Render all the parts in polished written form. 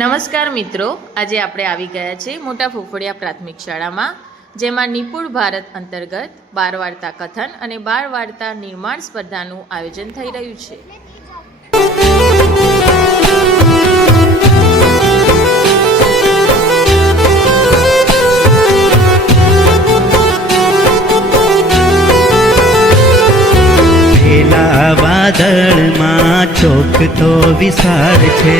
નમસ્કાર મિત્રો, આજે આપણે આવી ગયા છે મોટા ફુફડિયા પ્રાથમિક શાળામાં, જેમાં નિપુણ ભારત અંતર્ગત બાળ વાર્તા કથન અને બાળ વાર્તા નિર્માણ સ્પર્ધાનું આયોજન થઈ રહ્યું છે. પેલા વાદળમાં ચોક તો વિશાળ છે,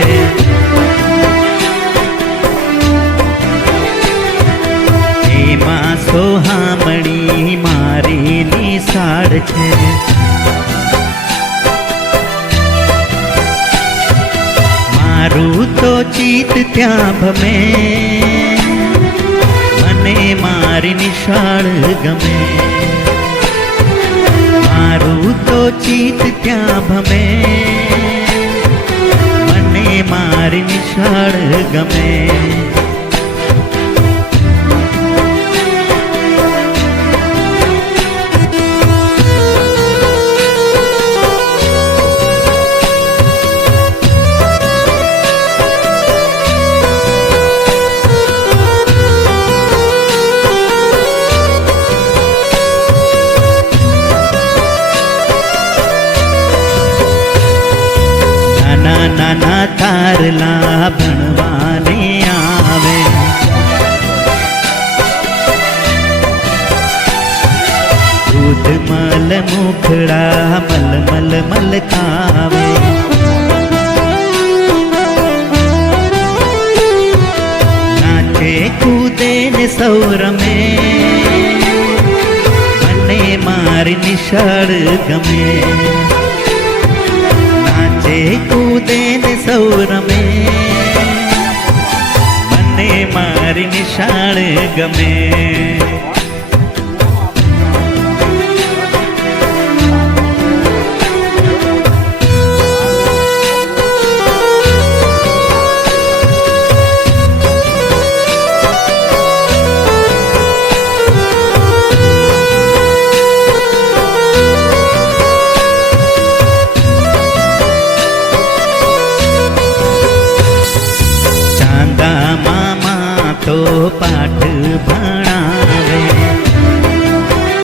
એમાં સોહામણી મારી નિશાળ છે. મારું તો ચિત્ત ત્યાં ભમે, મને મારી નિશાળ ગમે. મારું તો ચિત્ત ત્યાં ભમે, મને મારી નિશાળ ગમે. નાના તારલા ભણવાને આવે, દૂધ મલ મુખડા મલ મલ મલકાવે. નાચે કૂદે ને સૌ રમે, મને મારી નિશાળ ગમે. કૂદે ને સૌ રમે, મને મારી નિશાળ ગમે. મામા તો